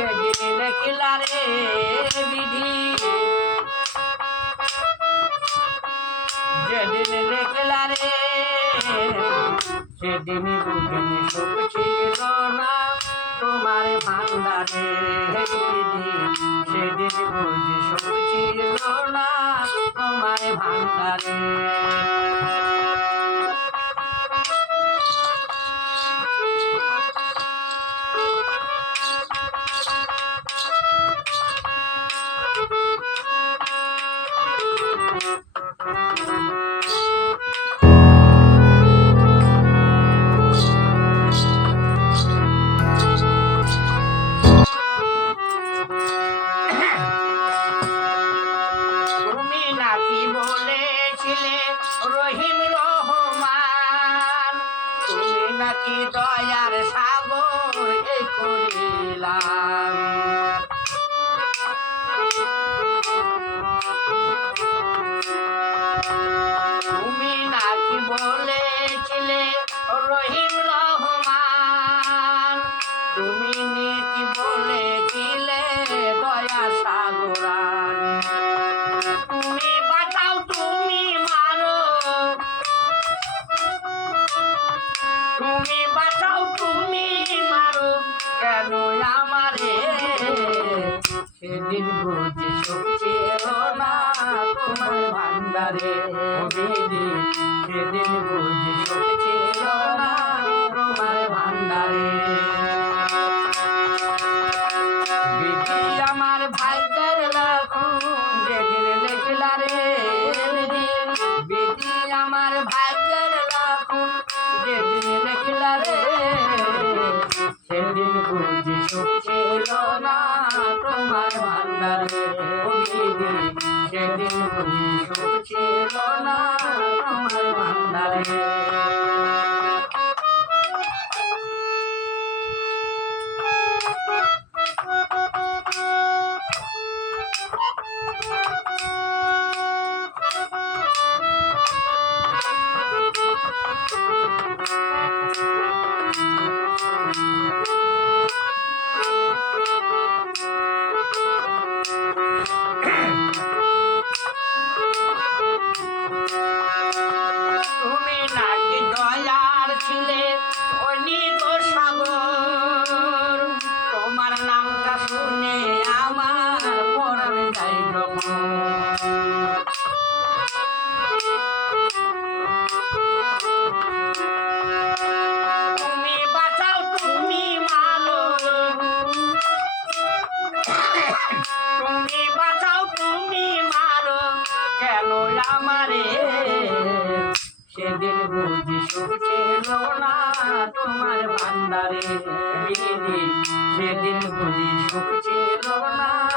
যেদিন লেখিলা রে বিধি যেদিন লেখিলা রে সেদিন বুঝিনি সুখ ছিল না সেদিন ভান্ডারে বলেছিলে, রহিম রহমান, তুমি নাকি দয়ার সাগর তুমি নাকি বলেছিলে, রহিম রহমান, তুমি নাকি বলেছিলে সেদিন বুঝি সুখ ছিল না তোমার ভান্ডারে দিদি সেদিন বুঝি ছিল না তোমার ভান্ডারে সেদিন বুঝি সুখ না আমার ভান্ডারে। সেদিন বুঝি সুখ না তোমার ভান্ডারে। সেদিন বুঝি সুখ ছিল না